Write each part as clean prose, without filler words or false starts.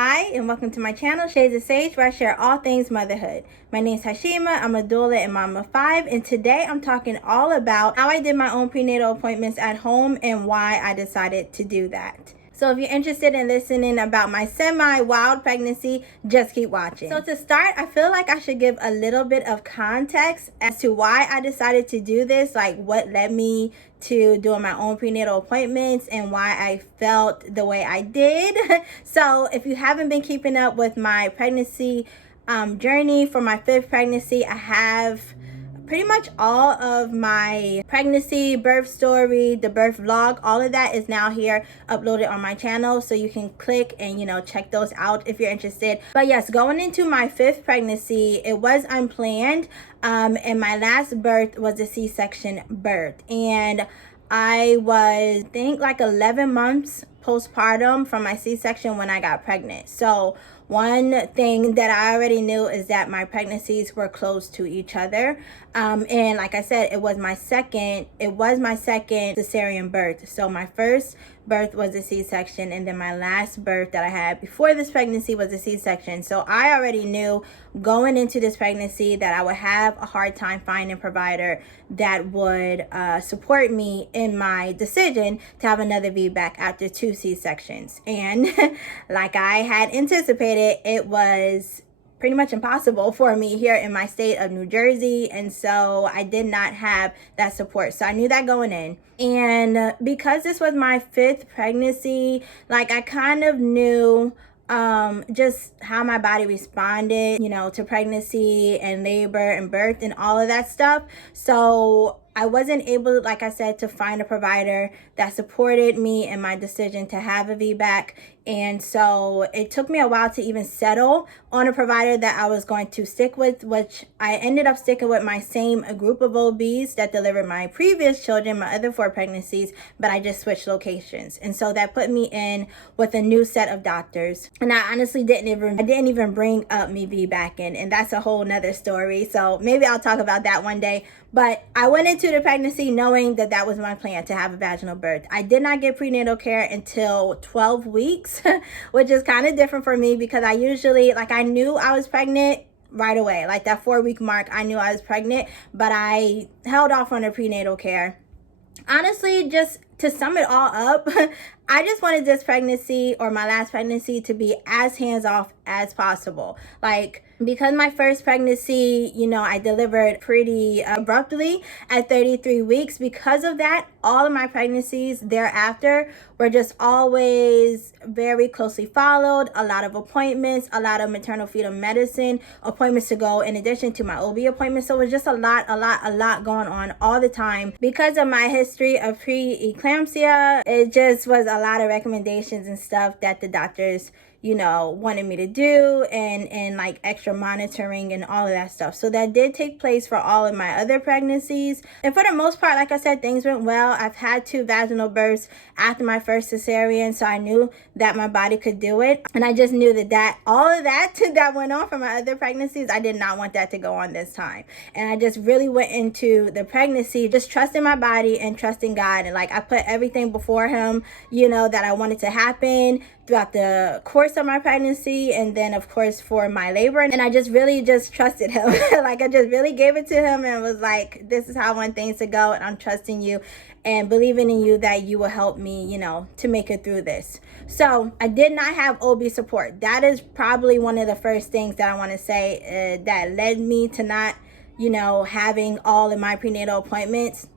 Hi, and welcome to my channel, Shades of Sage, where I share all things motherhood. My name is Hashima, I'm a doula and mom of 5, and today I'm talking all about how I did my own prenatal appointments at home and why I decided to do that. So if you're interested in listening about my semi-wild pregnancy, just keep watching. So to start, I feel like I should give a little bit of context as to why I decided to do this, like what led me to doing my own prenatal appointments and why I felt the way I did. So if you haven't been keeping up with my pregnancy journey for my 5th pregnancy, I have pretty much all of my pregnancy, birth story, the birth vlog, all of that is now here uploaded on my channel, so you can click and check those out if you're interested. But yes, going into my 5th pregnancy, it was unplanned, and my last birth was a C-section birth, and I was, I think, like 11 months postpartum from my C-section when I got pregnant. So one thing that I already knew is that my pregnancies were close to each other, and like I said, it was my second cesarean birth. So my first birth was a C-section, and then my last birth that I had before this pregnancy was a C-section. So I already knew going into this pregnancy that I would have a hard time finding a provider that would support me in my decision to have another VBAC after 2 C-sections. And like I had anticipated, it was pretty much impossible for me here in my state of New Jersey, and so I did not have that support. So I knew that going in, and because this was my 5th pregnancy, like I kind of knew just how my body responded, to pregnancy and labor and birth and all of that stuff. So I wasn't able, like I said, to find a provider that supported me in my decision to have a VBAC. And so it took me a while to even settle on a provider that I was going to stick with, which I ended up sticking with my same group of OBs that delivered my previous children, my other 4 pregnancies, but I just switched locations. And so that put me in with a new set of doctors. And I honestly didn't even bring up me VBACing, and that's a whole nother story. So maybe I'll talk about that one day. But I went into the pregnancy knowing that that was my plan, to have a vaginal birth. I did not get prenatal care until 12 weeks, which is kind of different for me because I usually, I knew I was pregnant right away. Like that 4-week mark, I knew I was pregnant, but I held off on the prenatal care. Honestly, just to sum it all up, I just wanted this pregnancy, or my last pregnancy, to be as hands-off as possible. Because my first pregnancy, I delivered pretty abruptly at 33 weeks. Because of that, all of my pregnancies thereafter were just always very closely followed. A lot of appointments, a lot of maternal fetal medicine appointments to go in addition to my OB appointments. So it was just a lot going on all the time. Because of my history of preeclampsia, it just was a lot of recommendations and stuff that the doctors wanted me to do, and like extra monitoring and all of that stuff. So that did take place for all of my other pregnancies, and for the most part, like I said, things went well. I've had 2 vaginal births after my first cesarean, so I knew that my body could do it, and I just knew that all of that that went on for my other pregnancies, I did not want that to go on this time. And I just really went into the pregnancy just trusting my body and trusting God, and I put everything before him, that I wanted to happen throughout the course of my pregnancy, and then of course for my labor. And I just really just trusted him. I just really gave it to him and was like, this is how I want things to go, and I'm trusting you and believing in you that you will help me, to make it through this. So I did not have OB support. That is probably one of the first things that I want to say that led me to not, having all of my prenatal appointments.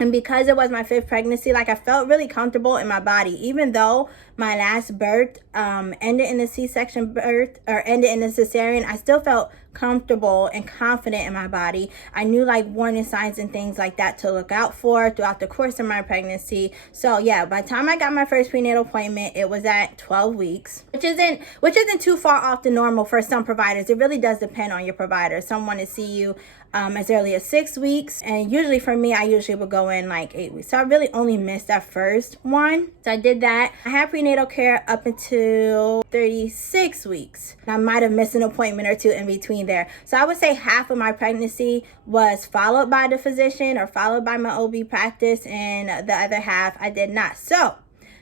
And because it was my 5th pregnancy, I felt really comfortable in my body. Even though my last birth ended in a C-section birth, or ended in a cesarean, I still felt comfortable and confident in my body. I knew warning signs and things like that to look out for throughout the course of my pregnancy. So yeah, by the time I got my first prenatal appointment, it was at 12 weeks, which isn't too far off the normal for some providers. It really does depend on your provider. Some want to see you as early as 6 weeks, and usually for me, I usually would go in 8 weeks. So I really only missed that first one. So I did that. I had prenatal care up until 36 weeks. I might have missed an appointment or 2 in between there. So I would say half of my pregnancy was followed by the physician or followed by my OB practice, and the other half I did not. So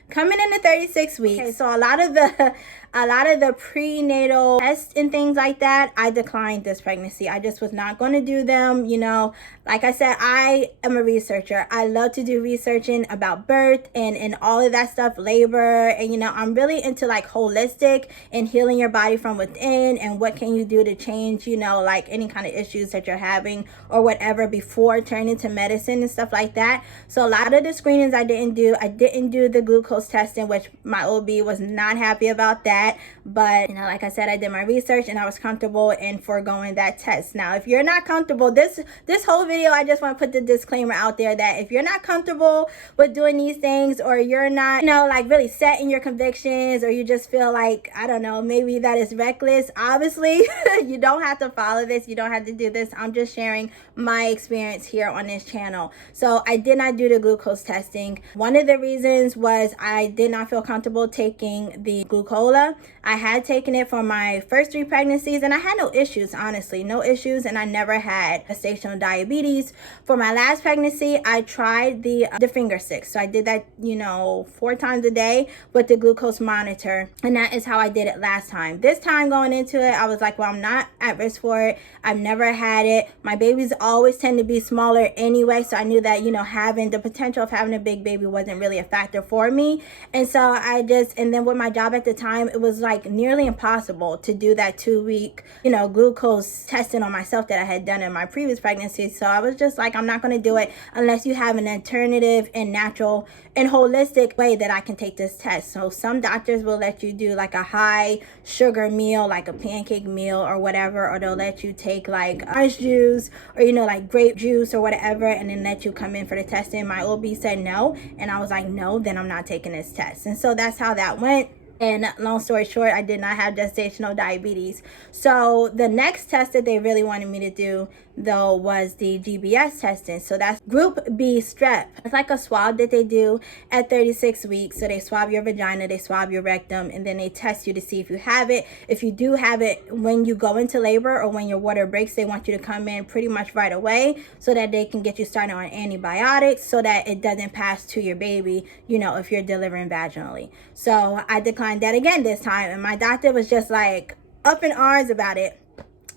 coming into 36 weeks, okay, so a lot of the a lot of the prenatal tests and things like that, I declined this pregnancy. I just was not going to do them. You know, like I said, I am a researcher. I love to do researching about birth and all of that stuff, labor. And, you know, I'm really into like holistic and healing your body from within, and what can you do to change, you know, like any kind of issues that you're having or whatever before turning to medicine and stuff like that. So a lot of the screenings I didn't do. I didn't do the glucose testing, which my OB was not happy about that. But, you know, like I said, I did my research and I was comfortable in foregoing that test. Now, if you're not comfortable, this whole video, I just want to put the disclaimer out there that if you're not comfortable with doing these things, or you're not, you know, like really set in your convictions, or you just feel like, I don't know, maybe that is reckless, obviously, you don't have to follow this. You don't have to do this. I'm just sharing my experience here on this channel. So I did not do the glucose testing. One of the reasons was I did not feel comfortable taking the glucola. I had taken it for my first 3 pregnancies and I had no issues, honestly, no issues, and I never had gestational diabetes. For my last pregnancy, I tried the finger sticks. So I did that, you know, 4 times a day with the glucose monitor, and that is how I did it last time. This time going into it, I was like, well, I'm not at risk for it. I've never had it. My babies always tend to be smaller anyway, so I knew that, you know, having the potential of having a big baby wasn't really a factor for me. And so and then with my job at the time, it was like nearly impossible to do that 2-week, you know, glucose testing on myself that I had done in my previous pregnancy. So I was just like, I'm not going to do it unless you have an alternative and natural and holistic way that I can take this test. So some doctors will let you do like a high sugar meal, like a pancake meal or whatever, or they'll let you take like orange juice or, you know, like grape juice or whatever, and then let you come in for the testing. My OB said no, and I was like, no, then I'm not taking this test. And so that's how that went. And long story short, I did not have gestational diabetes. So the next test that they really wanted me to do, though, was the GBS testing. So that's group B strep. It's like a swab that they do at 36 weeks. So they swab your vagina, they swab your rectum, and then they test you to see if you have it. If you do have it, when you go into labor or when your water breaks, they want you to come in pretty much right away so that they can get you started on antibiotics so that it doesn't pass to your baby, you know, if you're delivering vaginally. So I declined that again this time, and my doctor was just like up in arms about it.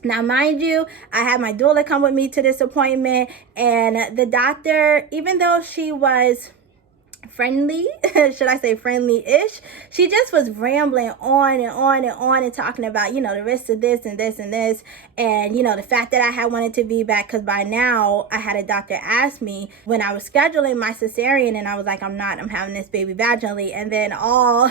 Now, mind you, I had my doula come with me to this appointment, and the doctor, even though she was friendly, should I say friendly-ish, she just was rambling on and on and on and talking about, you know, the risks of this and this and this, and, you know, the fact that I had wanted to VBAC, because by now I had a doctor ask me when I was scheduling my cesarean, and I was like, I'm having this baby vaginally, and then all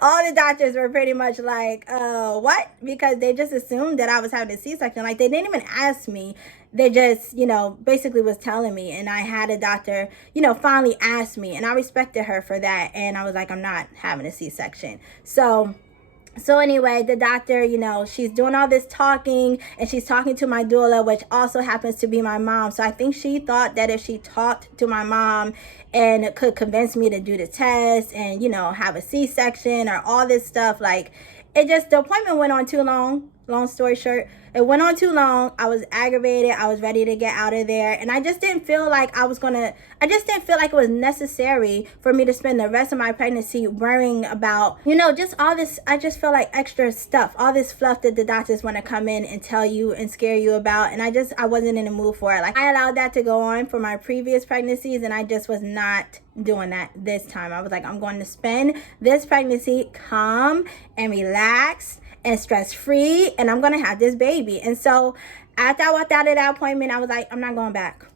the doctors were pretty much like, what? Because they just assumed that I was having a C-section. Like, they didn't even ask me. They just, you know, basically was telling me. And I had a doctor, you know, finally ask me, and I respected her for that. And I was like, I'm not having a C-section. So anyway, the doctor, you know, she's doing all this talking, and she's talking to my doula, which also happens to be my mom. So I think she thought that if she talked to my mom and could convince me to do the test and, you know, have a C-section or all this stuff, like, the appointment went on too long. Long story short, it went on too long. I was aggravated. I was ready to get out of there. And I just didn't feel like it was necessary for me to spend the rest of my pregnancy worrying about, you know, just all this. I just feel like extra stuff, all this fluff that the doctors want to come in and tell you and scare you about. And I wasn't in the mood for it. Like, I allowed that to go on for my previous pregnancies, and I just was not doing that this time. I was like, I'm going to spend this pregnancy calm and relaxed and stress-free, and I'm gonna have this baby. And so after I walked out of that appointment, I was like, I'm not going back.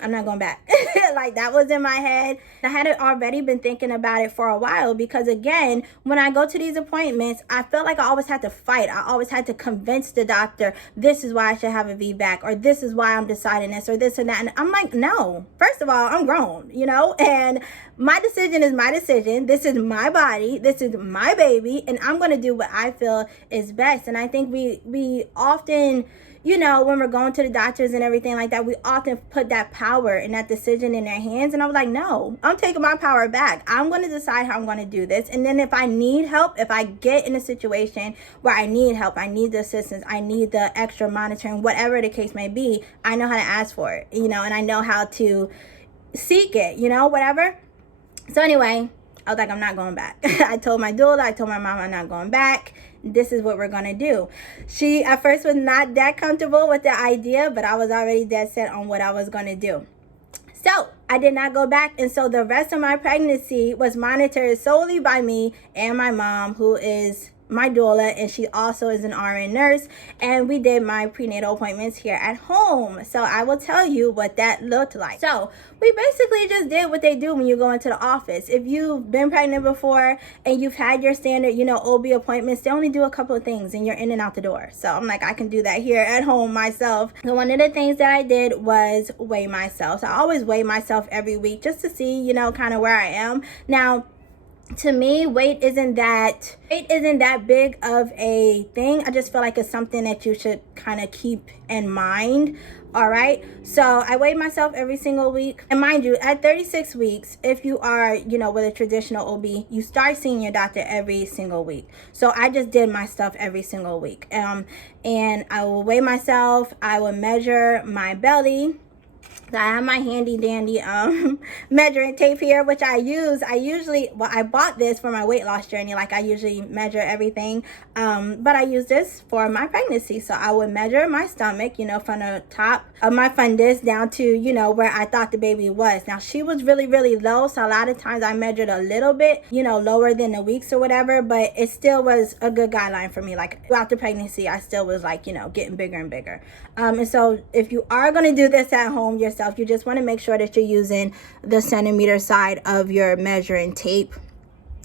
Like, that was in my head. I had already been thinking about it for a while, because again, when I go to these appointments, I felt like I always had to fight. I always had to convince the doctor, this is why I should have a VBAC, or this is why I'm deciding this, or this and that. And I'm like, no, first of all, I'm grown, you know, and my decision is my decision. This is my body. This is my baby, and I'm going to do what I feel is best. And I think we often, you know, when we're going to the doctors and everything like that, we often put that power and that decision in their hands. And I was like, no, I'm taking my power back. I'm going to decide how I'm going to do this. And then if I need help, if I get in a situation where I need help, I need the assistance, I need the extra monitoring, whatever the case may be, I know how to ask for it, you know, and I know how to seek it, you know, whatever. So anyway, I was like, I'm not going back. I told my doula, I told my mom, I'm not going back. This is what we're gonna do. She at first was not that comfortable with the idea, but I was already dead set on what I was gonna do. So I did not go back, and so the rest of my pregnancy was monitored solely by me and my mom, who is my doula, and she also is an RN nurse, and we did my prenatal appointments here at home. So I will tell you what that looked like. So we basically just did what they do when you go into the office. If you've been pregnant before and you've had your standard, OB appointments, they only do a couple of things and you're in and out the door. So I'm like, I can do that here at home myself. So one of the things that I did was weigh myself. So I always weigh myself every week just to see, kind of where I am. Now, to me, weight isn't that big of a thing. I just feel like it's something that you should kind of keep in mind. All right, so I weigh myself every single week, and mind you, at 36 weeks, if you are with a traditional OB, you start seeing your doctor every single week. So I just did my stuff every single week, and I will weigh myself. I will measure my belly. I have my handy dandy measuring tape here, which I bought this for my weight loss journey. Like, I usually measure everything, but I use this for my pregnancy. So I would measure my stomach, from the top of my fundus down to, where I thought the baby was. Now, she was really, really low, so a lot of times I measured a little bit, lower than the weeks or whatever, but it still was a good guideline for me. Like, throughout the pregnancy, I still was like, getting bigger and bigger. And so if you are going to do this at home yourself, you just want to make sure that you're using the centimeter side of your measuring tape.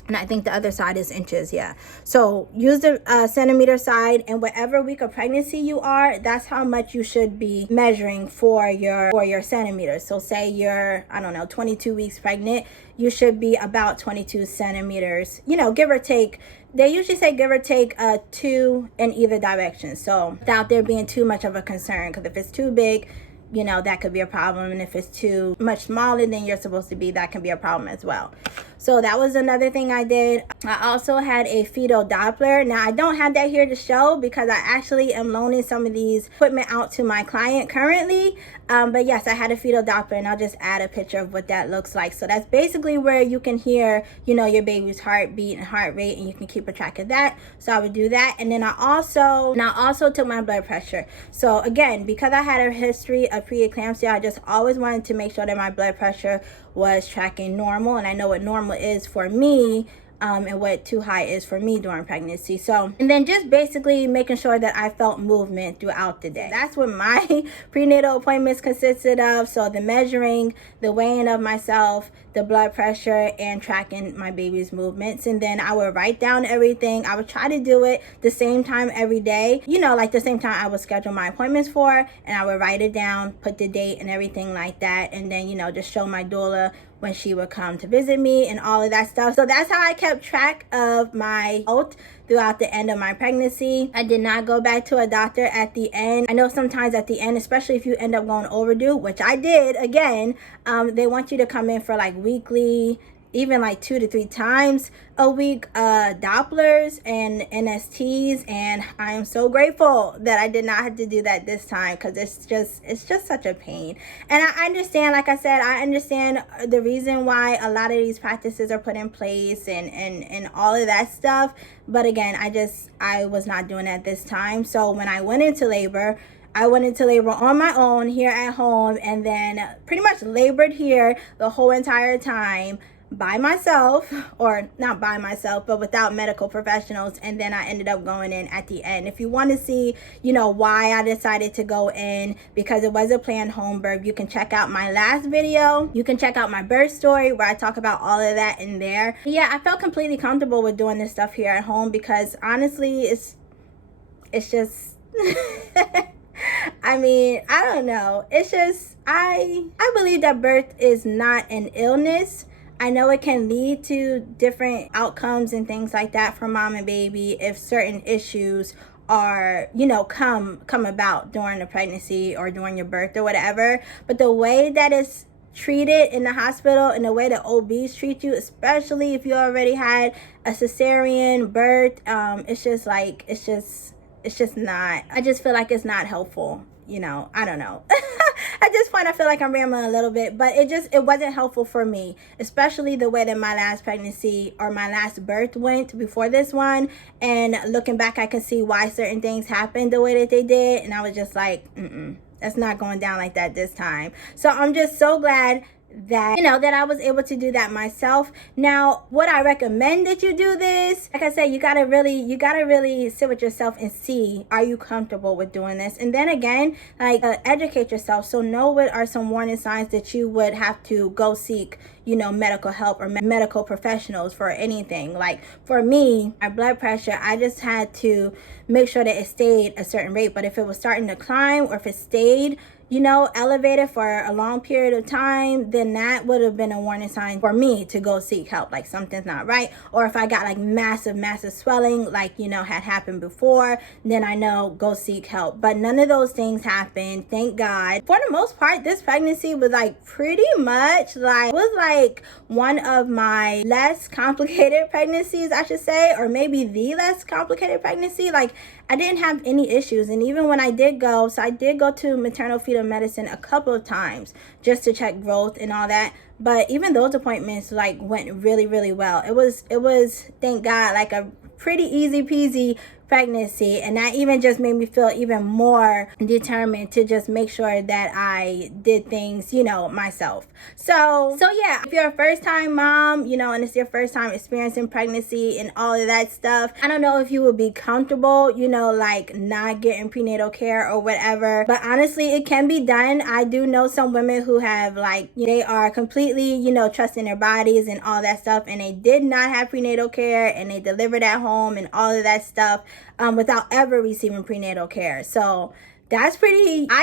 And I think the other side is inches, yeah. So use the centimeter side, and whatever week of pregnancy you are, that's how much you should be measuring for your centimeters. So say you're, 22 weeks pregnant, you should be about 22 centimeters, give or take. They usually say give or take 2 in either direction. So without there being too much of a concern, because if it's too big, that could be a problem. And if it's too much smaller than you're supposed to be, that can be a problem as well. So that was another thing I did. I also had a fetal Doppler. Now, I don't have that here to show because I actually am loaning some of these equipment out to my client currently. But yes, I had a fetal Doppler, and I'll just add a picture of what that looks like. So that's basically where you can hear, your baby's heartbeat and heart rate, and you can keep a track of that. So I would do that. And then I also took my blood pressure. So again, because I had a history of preeclampsia, I just always wanted to make sure that my blood pressure was tracking normal, and I know what normal is for me, and what too high is for me during pregnancy. So, and then just basically making sure that I felt movement throughout the day. That's what my prenatal appointments consisted of. So the measuring, the weighing of myself, the blood pressure, and tracking my baby's movements. And then I would write down everything. I would try to do it the same time every day, like the same time I would schedule my appointments for, and I would write it down, put the date and everything like that. And then, just show my doula when she would come to visit me and all of that stuff. So that's how I kept track of my health throughout the end of my pregnancy. I did not go back to a doctor at the end. I know sometimes at the end, especially if you end up going overdue, which I did again, they want you to come in for like weekly, even like 2 to 3 times a week, Dopplers and NSTs, and I am so grateful that I did not have to do that this time, because it's just such a pain. And I understand, like I said, I understand the reason why a lot of these practices are put in place and all of that stuff, but again, I was not doing that this time. So when I went into labor, on my own here at home, and then pretty much labored here the whole entire time by myself, or not by myself, but without medical professionals. And then I ended up going in at the end. If you want to see, why I decided to go in, because it was a planned home birth, you can check out my last video. You can check out my birth story where I talk about all of that in there. But yeah, I felt completely comfortable with doing this stuff here at home, because honestly, it's just I don't know. It's just, I believe that birth is not an illness. I know it can lead to different outcomes and things like that for mom and baby if certain issues are, come about during the pregnancy or during your birth or whatever. But the way that it's treated in the hospital and the way that OBs treat you, especially if you already had a cesarean birth, it's just not, I just feel like it's not helpful. you know, I don't know. At this point, I feel like I'm rambling a little bit, but it wasn't helpful for me, especially the way that my last pregnancy or my last birth went before this one. And looking back, I can see why certain things happened the way that they did. And I was just like, that's not going down like that this time. So I'm just so glad that, you know, that I was able to do that myself. Now, would I recommend that you do this? Like I said, you gotta really sit with yourself and see, are you comfortable with doing this? And then again, like educate yourself. So know what are some warning signs that you would have to go seek, you know, medical help or medical professionals for anything. Like for me, my blood pressure, I just had to make sure that it stayed a certain rate. But if it was starting to climb, or if it stayed, you know, elevated for a long period of time, then that would have been a warning sign for me to go seek help, like something's not right. Or if I got like massive swelling, like, you know, had happened before, then I know go seek help. But none of those things happened, thank God. For the most part, this pregnancy was like pretty much like, was like one of my less complicated pregnancies, I should say, or maybe the less complicated pregnancy. Like I didn't have any issues. And even when I did go, so I did go to maternal fetal medicine a couple of times just to check growth and all that. But even those appointments like went really, really well. It was, thank God, like a pretty easy peasy pregnancy. And that even just made me feel even more determined to just make sure that I did things, you know, myself. So yeah, if you're a first time mom, you know, and it's your first time experiencing pregnancy and all of that stuff, I don't know if you would be comfortable, you know, like not getting prenatal care or whatever. But honestly, it can be done. I do know some women who have like, they are completely, you know, trusting their bodies and all that stuff, and they did not have prenatal care and they delivered at home and all of that stuff without ever receiving prenatal care. So I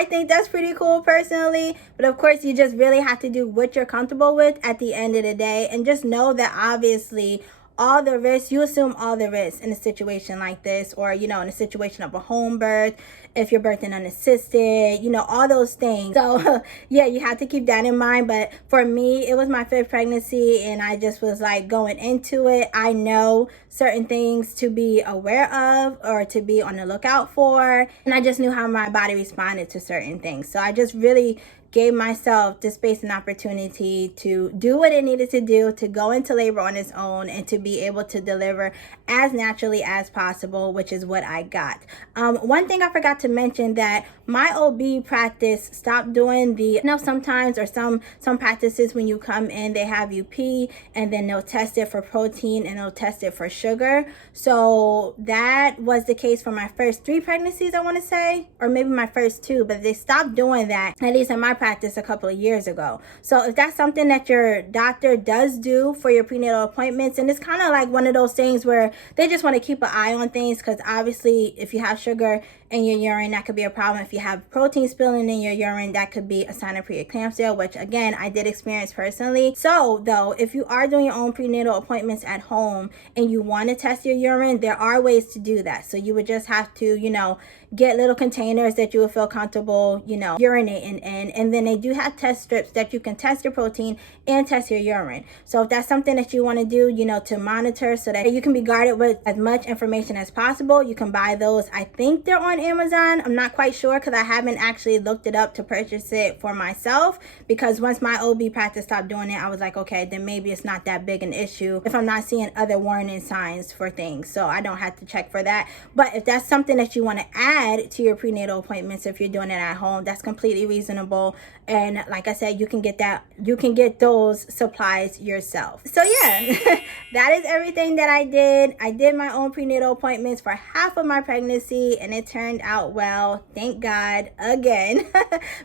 think that's pretty cool personally. But of course, you just really have to do what you're comfortable with at the end of the day. And just know that obviously all the risks, you assume all the risks in a situation like this, or, you know, in a situation of a home birth, if you're birthing unassisted, you know, all those things. So yeah, you have to keep that in mind. But for me, it was my 5th pregnancy, and I just was like going into it, I know certain things to be aware of or to be on the lookout for. And I just knew how my body responded to certain things. So I just really gave myself the space and opportunity to do what it needed to do, to go into labor on its own, and to be able to deliver as naturally as possible, which is what I got. One thing I forgot to mention, that my OB practice stopped doing the, you know, sometimes, or some practices when you come in, they have you pee and then they'll test it for protein and they'll test it for sugar. So that was the case for my first 3 pregnancies, I want to say, or maybe my first 2, but they stopped doing that, at least in my practice, a couple of years ago. So if that's something that your doctor does do for your prenatal appointments, and it's kind of like one of those things where they just want to keep an eye on things, because obviously if you have sugar in your urine, that could be a problem. If you have protein spilling in your urine, that could be a sign of preeclampsia, which again, I did experience personally. So though, if you are doing your own prenatal appointments at home and you want to test your urine, there are ways to do that. So you would just have to, you know, get little containers that you would feel comfortable, you know, urinating in. And then they do have test strips that you can test your protein and test your urine. So if that's something that you want to do, you know, to monitor so that you can be guarded with as much information as possible, you can buy those. I think they're on Amazon. I'm not quite sure because I haven't actually looked it up to purchase it for myself, because once my OB practice stopped doing it, I was like, okay, then maybe it's not that big an issue if I'm not seeing other warning signs for things. So I don't have to check for that. But if that's something that you want to add to your prenatal appointments, if you're doing it at home, that's completely reasonable. And like I said, you can get those supplies yourself. So yeah, that is everything that I did. I did my own prenatal appointments for half of my pregnancy, and it turned out well, thank God, again.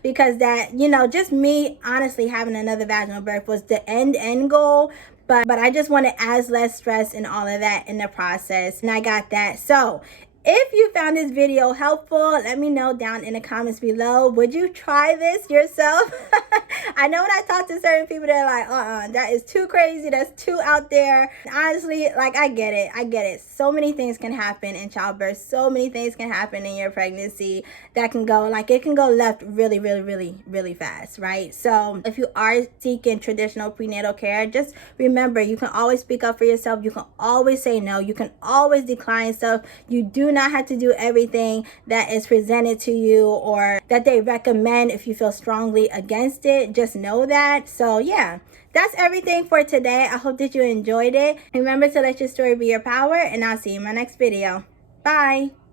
Because that, you know, just me honestly having another vaginal birth was the end goal. But I just wanted as less stress and all of that in the process, and I got that. So if you found this video helpful, let me know down in the comments below. Would you try this yourself? I know when I talk to certain people, they're like, that is too crazy. That's too out there. Honestly, like, I get it. So many things can happen in childbirth. So many things can happen in your pregnancy that can go, like, it can go left really, really, really, really fast, right? So if you are seeking traditional prenatal care, just remember, you can always speak up for yourself. You can always say no. You can always decline stuff. You do not have to do everything that is presented to you or that they recommend if you feel strongly against it. Just know that. So yeah, that's everything for today. I hope that you enjoyed it. Remember to let your story be your power, and I'll see you in my next video. Bye.